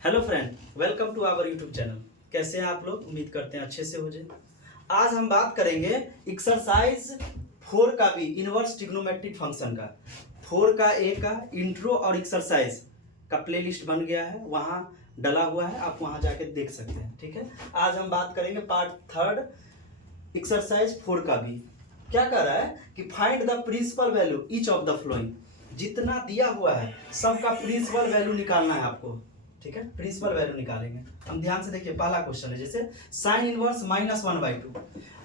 Hello friend, welcome to our YouTube channel. कैसे हैं आप लोग? उम्मीद करते हैं अच्छे से हो जाए। आज हम बात करेंगे एक्सरसाइज 4 का भी इनवर्स ट्रिग्नोमेट्रिक फंक्शन का। 4 का ए का इंट्रो और एक्सरसाइज का प्लेलिस्ट बन गया है, वहाँ डला हुआ है, आप वहाँ जाके देख सकते हैं। ठीक है, आज हम बात करेंगे पार्ट 3 एक्सरसाइज 4 का भी। क्या कर रहा है कि find the principal value each of the following. जितना दिया हुआ है सबका प्रिंसिपल वैल्यू निकालना है आपको। ठीक है, प्रिंसिपल वैल्यू निकालेंगे हम। ध्यान से देखिए, पहला क्वेश्चन है जैसे साइन इनवर्स -1/2।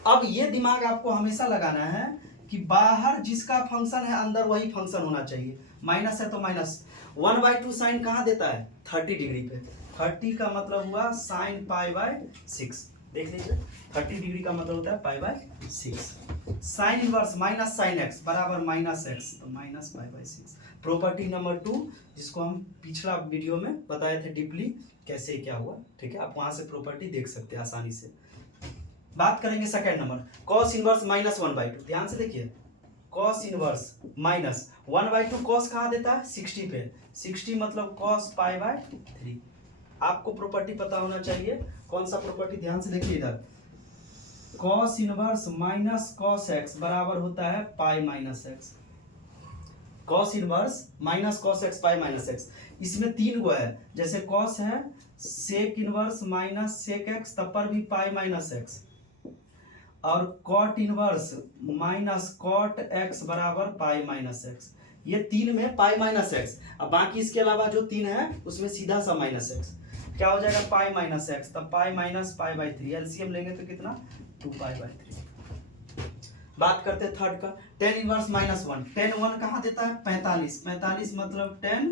अब ये दिमाग आपको हमेशा लगाना है कि बाहर जिसका फंक्शन है अंदर वही फंक्शन होना चाहिए। माइनस है तो माइनस 1/2 साइन कहाँ देता है? 30 डिग्री पे। 30 का मतलब हुआ साइन π/6। देख लीजिए, 30 डिग्री का मतलब होता है π/6। Sine inverse minus sine x बराबर -x, तो माइनस π/6। प्रॉपर्टी नंबर 2, जिसको हम पिछला वीडियो में बताए थे डीपली कैसे क्या हुआ। ठीक है, आप वहां से प्रॉपर्टी देख सकते हैं आसानी से। बात करेंगे सेकंड नंबर, कॉस इनवर्स -1/2। ध्यान से देखिए, कॉस इनवर्स -1/2, कॉस कहाँ देता है? 60 पे। 60 मतलब कॉस π/3। आपको प्रॉपर्टी पता होना चाहिए। कौन सा प्रॉपर्टी? ध्यान से देखिए इधर, cos inverse minus cos x बराबर होता है π-x। Cos inverse minus cos x π-x। इसमें 3 गो है, जैसे कॉस है sec inverse minus sec x, तब पर भी π-x, और cot inverse minus cot x बराबर π-x। ये 3 में π-x। अब बाकी इसके अलावा जो 3 है उसमें सीधा सा -x। क्या हो जाएगा? π-x, तब π-π/3। एलसीएम लेंगे तो कितना? 2π/3। बात करते हैं थर्ड का, tan इनवर्स -1। tan 1 कहाँ देता है? 45। 45 मतलब 10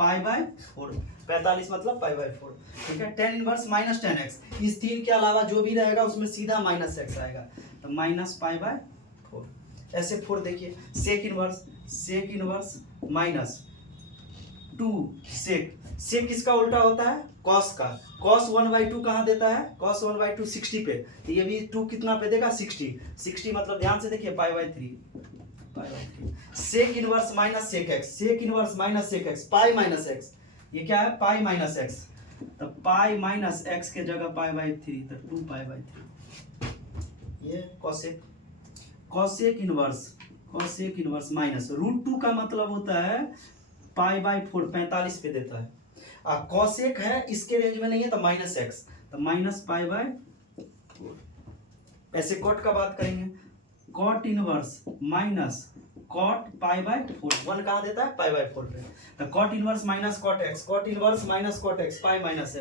π/4। 45 मतलब π/4। ठीक है, tan इनवर्स -tan x। इस 3 के अलावा जो भी रहेगा उसमें सीधा -x आएगा, तो -π/4। ऐसे 4 देखिए, सेक इनवर्स -2 सेक। सेक किसका उल्टा होता है? कॉस का। कॉस 1/2 कहाँ देता है? कॉस 1/2 60 पे, तो ये भी 2 कितना पे देगा? 60। 60 मतलब ध्यान से देखिए π/3। Sec inverse minus sec x. Sec inverse minus sec x, π-x। ये क्या है? π-x, तो π-x के जगह π/3, तो 2π/3। ये कॉसेक। कॉसेक इनवर्स माइनस √2 का मतलब होता है π/4, 45 पे देता है। कॉसेक है इसके रेंज में नहीं है तो -x, तो -π/4। ऐसे कॉट का बात करेंगे, कॉट इनवर्स माइनस कॉट π/4। 1 कहाँ देता है? π/4 पे। तो cot inverse minus cot x, cot inverse minus cot x, π-x,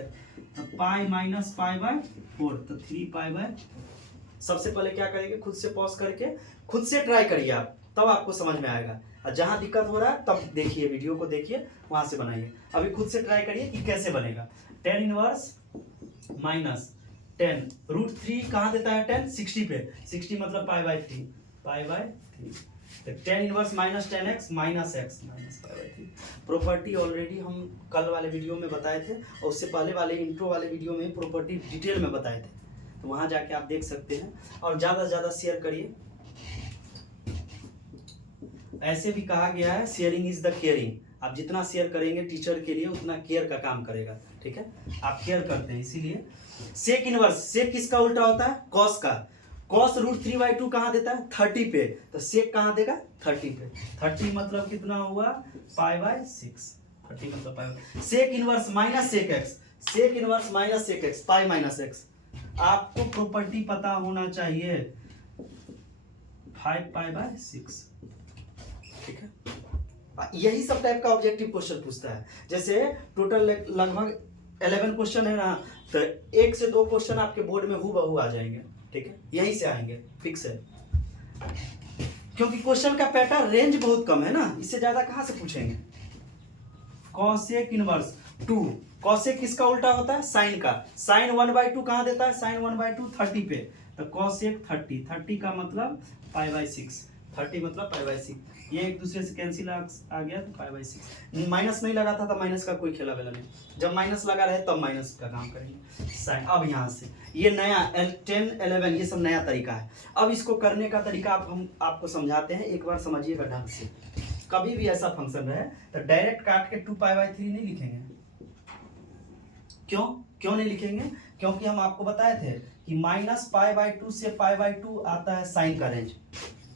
तो π-π/4, तो 3π/4। सबसे पहले क्या करेंगे, खुद से पॉज करके खुद से ट्राई करिए आप, तब आपको समझ में आएगा। और जहां दिक्कत हो रहा है तब देखिए, वीडियो को देखिए, वहां से बनाइए। अभी खुद से ट्राई करिए कि कैसे बनेगा। tan इनवर्स -10 √3 कहाँ देता है? 10 60 पे। 60 मतलब π/3। तो tan inverse -10 x -π/3। Property already हम कल वाले वीडियो में बताए थे, और उससे पहले वाले इंट्रो वाले वीडियो में प्रॉपर्टी डिटेल में बताए थे, तो वहां जाके आप देख सकते हैं। और ज़्यादा से ज़्यादा शेयर करिए। ऐसे भी कहा गया है, शेयरिंग इज द केयरिंग। आप जितना शेयर करेंगे टीचर के लिए उतना केयर का काम करेगा। ठीक है, आप केयर करते हैं इसीलिए। सेक इनवर्स, सेक किसका उल्टा होता है? कॉस का। कॉस √3/2 कहाँ देता है? 30 पे, तो सेक कहाँ देगा? 30 पे। 30 मतलब कितना हुआ? π/6। 30 मतलब π। Sec inverse minus sec x, sec inverse minus sec x, π-x। आपको प्रॉपर्टी पता होना चाहिए, 5π/6। ठीक है, यही सब टाइप का ऑब्जेक्टिव क्वेश्चन पूछता है। जैसे टोटल लगभग 11 क्वेश्चन है ना, तो 1 से 2 क्वेश्चन आपके बोर्ड में हूबहू आ जाएंगे। ठीक है, यहीं से आएंगे, फिक्स है। क्योंकि क्वेश्चन का पैटर्न रेंज बहुत कम है ना, इससे ज्यादा कहां से पूछेंगे। कॉसेक इनवर्स 2, कॉसेक किसका उल्टा होता है? साइन का। साइन 1/2 कहाँ देता है? साइन 1/2 30 पे, तो कॉसेक 30 का मतलब π/6। 30 मतलब π/6। ये एक दूसरे से कैंसिल आ गया, तो π/6। माइनस नहीं लगा था तो माइनस का कोई खेला बेला नहीं, जब माइनस लगा रहे तब माइनस का काम करेंगे। साइन, अब यहाँ से ये नया 10 11 ये सब नया तरीका है। अब इसको करने का तरीका हम आपको समझाते हैं, एक बार समझिएगा ढंग से। कभी भी ऐसा फंक्शन रहे तो डायरेक्ट काट के 2π/3 नहीं लिखेंगे, क्यों क्यों नहीं लिखेंगे? क्योंकि हम आपको बताए थे कि -π/2 से π/2 आता है साइन का रेंज।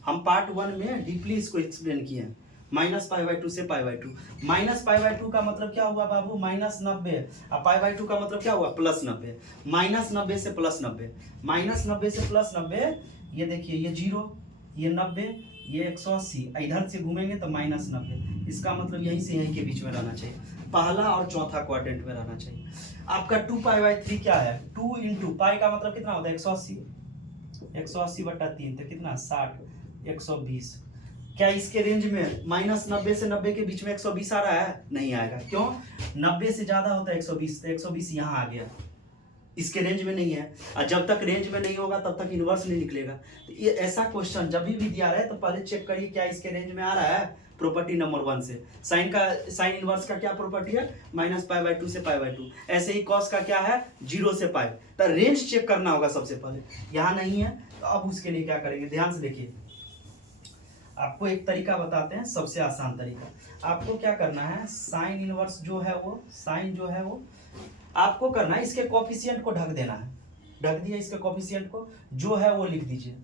हम पार्ट 1 में डीपली इसको एक्सप्लेन किए हैं। -π/2 से π/2, -π/2 का मतलब क्या हुआ बाबू? -90, और π/2 का मतलब क्या हुआ? +90। -90 से +90, -90 से +90, ये देखिए ये 0, ये 90, ये 180, इधर से घूमेंगे तो -90। इसका मतलब यहीं से यहीं के बीच में रहना चाहिए, पहला और चौथा क्वाड्रेंट में रहना चाहिए। आपका 2π/3 क्या है? 2 × पाई का मतलब कितना होता है? 180, 180/3 तो कितना? 60, 120। क्या इसके रेंज में -90 से 90 के बीच में 120 आ रहा है? नहीं आएगा। क्यों? 90 से ज्यादा होता है 120, तो 120 यहाँ आ गया, इसके रेंज में नहीं है। और जब तक रेंज में नहीं होगा तब तक इन्वर्स नहीं निकलेगा। तो ये ऐसा क्वेश्चन जब भी दिया रहा है तो पहले चेक करिए क्या इसके रेंज में आ रहा है। प्रॉपर्टी नंबर 1 से साइन इनवर्स का क्या प्रॉपर्टी है? -π/2 से π/2। ऐसे ही कॉस का क्या है? 0 से पाई। तो रेंज चेक करना होगा सबसे पहले, यहाँ नहीं है तो अब उसके लिए क्या करेंगे? ध्यान से देखिए, आपको एक तरीका बताते हैं, सबसे आसान तरीका। आपको क्या करना है? साइन इनवर्स जो है वो, साइन जो है वो आपको करना है, इसके कोफिशिएंट को ढक देना है। ढक दिया इसके कोफिशिएंट को, जो है वो लिख दीजिए,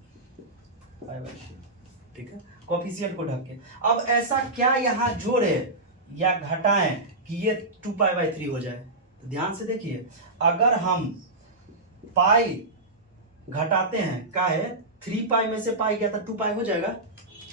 ठीक है, कोफिशिएंट को ढक के। अब ऐसा क्या यहाँ जोड़े या घटाएं कि ये 2π/3 हो जाए? तो ध्यान से देखिए, अगर हम पाई घटाते हैं, का है 3π में से पाई गया तो 2π हो जाएगा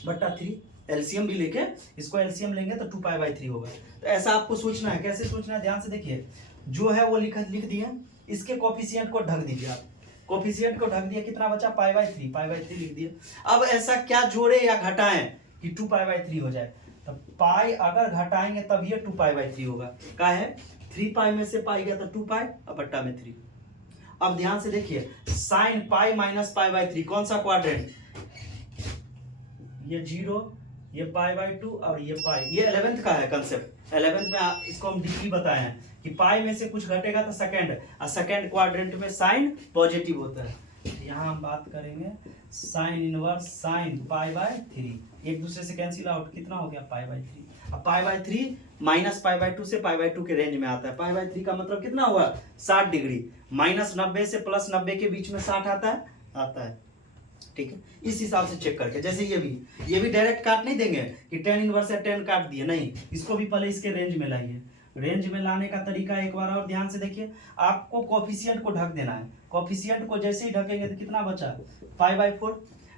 बट्टा 3। एलसीएम भी लेके, इसको एलसीएम लेंगे तो 2π/3 होगा। तो ऐसा आपको सोचना है। कैसे सोचना है? ध्यान से देखिए, जो है वो लिख दिए, इसके कोफिशिएंट को ढक दीजिए आप। कोफिशिएंट को ढक दिया, कितना बचा? π/3 लिख दिए। अब ऐसा क्या जोड़े या घटाएं कि 2π/3 हो जाए? तो पाई अगर घटाएंगे तब ये 2π/3 होगा। का है 3π में से पाई गया तो 2π और बट्टा में 3। अब ध्यान से देखिए, साइन पाई -π/3 कौन सा क्वाड्रेंट? ये 0, ये π/2 और ये पाई। ये 11th का है कंसेप्ट। 11th में इसको हम डीपली बताए हैं कि पाई में से कुछ घटेगा तो सेकंड, और सेकंड क्वाड्रेंट में साइन पॉजिटिव होता है। यहाँ हम बात करेंगे साइन इनवर्स साइन π/3, एक दूसरे से कैंसिल आउट, कितना हो गया? π/3। अब π/3 -π/2 से π/2 के रेंज में आता है। π/3 का मतलब कितना हुआ? 60 डिग्री। -90 से +90 के बीच में 60 आता है, ठीक है। इस हिसाब से चेक करके, जैसे ये भी डायरेक्ट काट नहीं देंगे कि tan इनवर्स है 10 काट दिए, नहीं, इसको भी पहले इसके रेंज में लाइए। रेंज में लाने का तरीका एक बार और ध्यान से देखिए, आपको कोफिशिएंट को ढक देना है। कोफिशिएंट को जैसे ही ढकेंगे तो कितना बचा? π/4।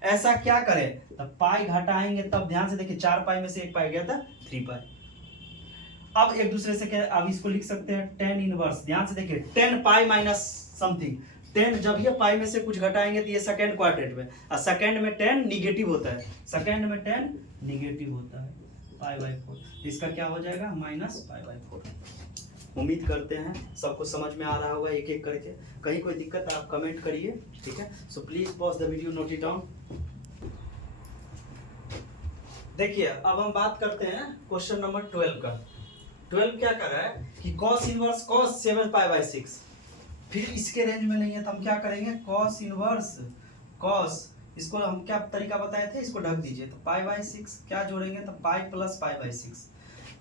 ऐसा क्या करें? तो पाई घटाएंगे तब, ध्यान से देखिए, 4π में से 1 पाई गया था 3π। अब एक दूसरे से क्या, अब इसको लिख सकते हैं tan इनवर्स। ध्यान से देखिए, 10π माइनस समथिंग, 10, जब ये पाई में से कुछ घटाएंगे तो ये सेकंड क्वाड्रेंट में, और सेकंड में 10 निगेटिव होता है, सेकंड में 10 निगेटिव होता है, π/4। इसका क्या हो जाएगा? -π/4। उम्मीद करते हैं सबको समझ में आ रहा होगा एक एक करके। कहीं कोई दिक्कत आप कमेंट करिए, ठीक है। So please pause the video, note it down. देखिए, अब हम बात करते हैं क्वेश्चन नंबर 12 का। 12 क्या कर रहा है कि cos इनवर्स cos 7π/6, फिर इसके रेंज में नहीं है तो हम क्या करेंगे? cos इनवर्स cos, इसको हम क्या तरीका बताए थे? इसको ढक दीजिए। तो π/6 क्या जोड़ेंगे? तो पाई प्लस π/6,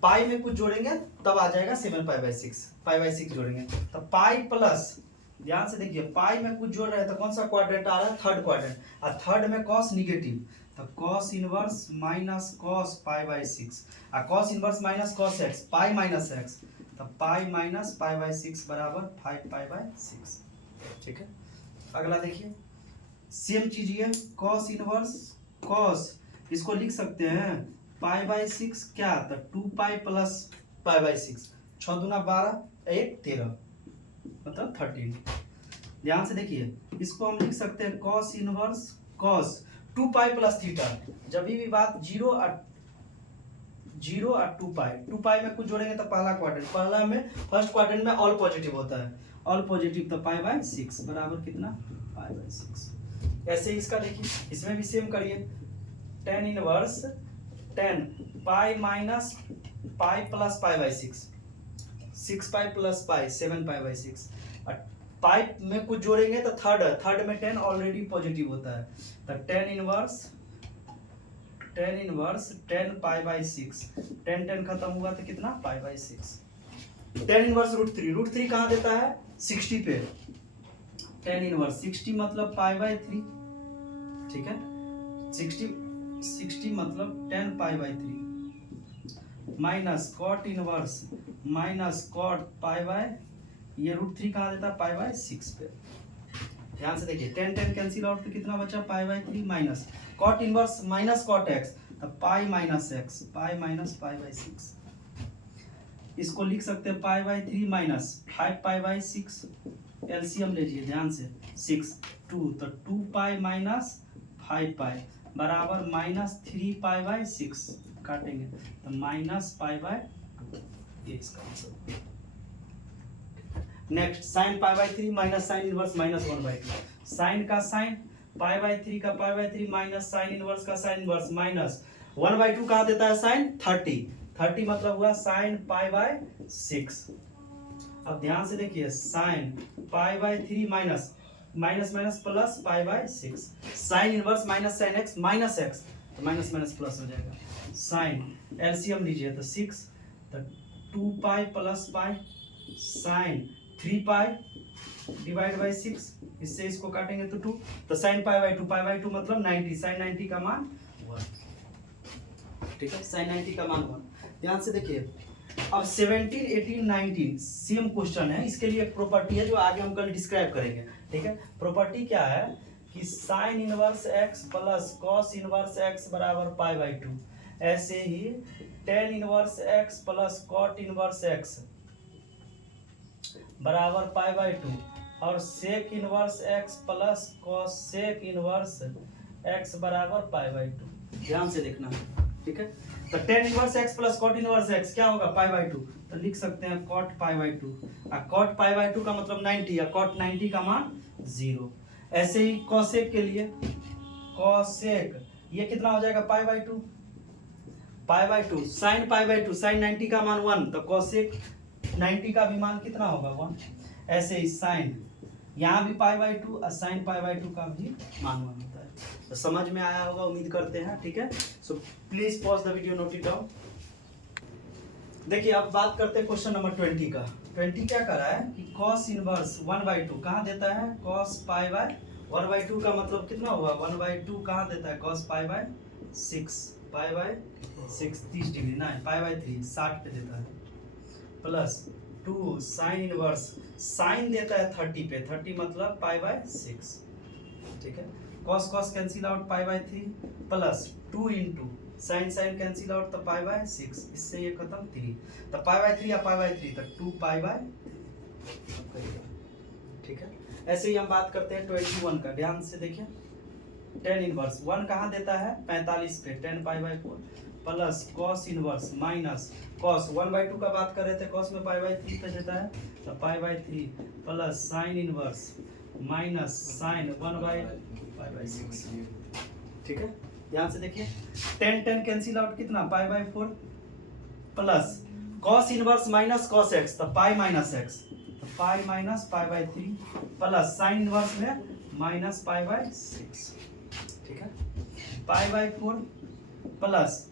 पाई में कुछ जोड़ेंगे तब आ जाएगा 7π/6, π/6 जोड़ेंगे तो पाई प्लस, ध्यान से देखिए, पाई में कुछ जोड़ रहे हैं तो कौन सा क्वाड्रेंट आ रहा है? थर्ड क्वाड्रेंट, और थर्ड में cos निगेटिव, तो cos इनवर्स माइनस cos π/6, और cos inverse minus cos x, pi minus x, तो पाई माइनस π/6 बराबर 5π/6, ठीक है। अगला देखिए, सेम चीज ये cos इनवर्स cos, इसको लिख सकते हैं π/6 क्या? तो 2π प्लस π/6, 6 दूना 12, 1 13, मतलब 13। ध्यान से देखिए, इसको हम लिख सकते हैं cos inverse cos 2π plus theta. जब भी बात 0 और 2π में कुछ जोड़ेंगे तो पहला क्वाड्रेंट, पहला में फर्स्ट क्वाड्रेंट में ऑल पॉजिटिव होता है, ऑल पॉजिटिव, तो π/6 बराबर कितना? π/6। ऐसे ही इसका देखिए, इसमें भी सेम करिए, tan inverse 10 pi minus pi plus π/6, 6π plus pi 7π/6, और पाई में कुछ जोड़ेंगे तो थर्ड में 10 ऑलरेडी पॉजिटिव होता है, तो tan इनवर्स 10π/6, 10 खत्म हुआ तो कितना? π/6। टेन इनवर्स रूट थ्री कहाँ देता है 60 पे, टेन इनवर्स 60 मतलब पाई बाय 3, ठीक है 60 मतलब 10 pi by 3 minus cot inverse minus cot pi by, ये रूट 3 कहाँ देता है पाई बाय 6 पे। ध्यान से देखिए 10 कैंसिल आउट तो कितना बचा pi by 3 minus cot inverse minus cot x, तब pi minus x, pi minus pi by 6, इसको लिख सकते हैं pi by 3 minus 5 pi by 6, LCM लीजिए ध्यान से 6 2, तो 2 पाई माइनस 5 पाई बराबर माइनस 3 पाई बाय 6, काटेंगे तो माइनस पाई बाय 2, ये इसका answer. Next sine pi by 3 minus sine inverse minus 1/2, sine का साइन पाई बाय 3 का pi by 3 minus sine inverse का साइन इनवर्स माइनस 1/2 कहाँ देता है साइन 30 मतलब हुआ साइन पाई बाय 6। अब ध्यान से देखिए sign pi by 3 minus minus minus plus pi by 6, sign inverse minus sine x minus x तो माइनस माइनस प्लस हो जाएगा, साइन एलसीएम लीजिए तो 6, तो 2 pi plus pi sine 3 pi divide by 6, इससे इसको काटेंगे तो 2, तो साइन पाई बाय 2 मतलब 90, साइन 90 का मान 1, ठीक है साइन 90 का मान 1। ध्यान से देखिए अब 17 18 19 सेम क्वेश्चन है, इसके लिए एक प्रॉपर्टी है जो आगे हम कल डिस्क्राइब करेंगे, ठीक है। प्रॉपर्टी क्या है कि sine inverse x plus cos inverse x बराबर पाई बाय 2, ऐसे ही tan inverse x plus cot inverse x बराबर पाई बाय 2 और sec inverse x plus cosec inverse x बराबर पाई बाय 2। ध्यान से देखना ठीक है। तो tan inverse x plus cot inverse x क्या होगा पाई बाय 2, तो लिख सकते हैं कॉट पाई बाय 2, और कॉट पाई बाय 2 का मतलब 90 और कॉट 90 का मान 0। ऐसे ही कोसेक के लिए कोसेक ये कितना हो जाएगा pi by 2, pi by 2 sine pi by 2 sine 90 का मान 1 तो कोसेक 90 का भी मान कितना होगा 1। ऐसे ही साइन यहाँ भी पाई बाय 2 और साइन पाई बाय 2 का भी मान 1 होता है। तो समझ में आया होगा उम्मीद करते हैं, ठीक है। So please pause the video, note it down. देखिए अब बात करते हैं क्वेश्चन नंबर 20 का। 20 क्या कर रहा है कि cos इनवर्स 1/2 कहाँ देता है cos पाई बाय 1/2 का मतलब कितना हुआ 1/2 कहाँ देता है cos pi by 6 pi by 6 30 degree ना पाई बाय 3 60 पे देता है प्लस 2 साइन इनवर्स साइन देता है 30 पे 30 मतलब पाई बाय 6, ठीक है। cos cos cancel out pi by 3 plus 2 into sine sine cancel out तो पाई बाय 6, इससे ये खत्म 3 तो पाई बाय 3 या पाई बाय 3 तो 2 पाई बाय 3, ठीक है। ऐसे ही हम बात करते हैं 21 का। ध्यान से देखिए टेन इनवर्स 1 कहाँ देता है 45 पे 10 pi bye 4 plus cos inverse minus cos 1/2 का बात कर रहे थे कॉस में पाई बाय 3 पे देता है तो pi by 3 plus sine inverse minus sine 1 by pi by 6, ठीक है। ध्यान से देखिए 10 कैंसिल आउट कितना pi by 4 plus cos inverse minus cos x तो पाई माइनस एक्स तो पाई minus pi by 3 plus sine inverse में माइनस पाई बाय 6, ठीक है। Pi by 4 plus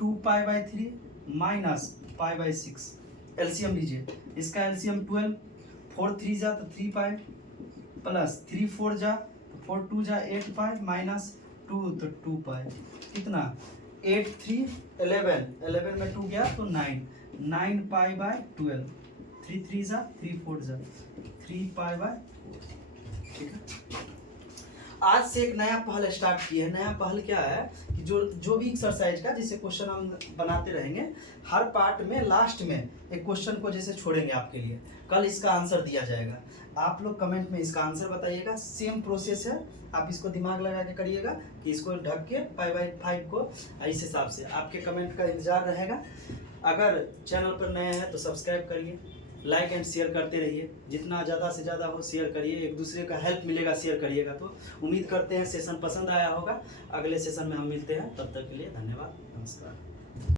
2 pi by 3 minus pi by 6, LCM लीजिए इसका एलसीएम 12 4 3 जा तो 3 पाई प्लस 3 4 जा तो 4 2 जा 8 पाई माइनस 2 तो 2 पाई कितना 8 3 11 में 2 गया तो 9 पाई बाय 12 3 3 जा 3 4 जा 3 पाई बाय 4, ठीक है। आज से एक नया पहल स्टार्ट किए हैं। नया पहल क्या है कि जो भी एक्सरसाइज का जैसे क्वेश्चन हम बनाते रहेंगे हर पार्ट में लास्ट में एक क्वेश्चन को जैसे छोड़ेंगे आपके लिए, कल इसका आंसर दिया जाएगा। आप लोग कमेंट में इसका आंसर बताइएगा। सेम प्रोसेस है, आप इसको दिमाग लगा के करिएगा कि इसको ढक के पाई बाय 5 को इस हिसाब से आपके कमेंट का इंतजार रहेगा। अगर चैनल पर नए हैं तो सब्सक्राइब करिए, लाइक एंड शेयर करते रहिए, जितना ज़्यादा से ज़्यादा हो शेयर करिए, एक दूसरे का हेल्प मिलेगा शेयर करिएगा तो। उम्मीद करते हैं सेशन पसंद आया होगा। अगले सेशन में हम मिलते हैं, तब तक के लिए धन्यवाद, नमस्कार।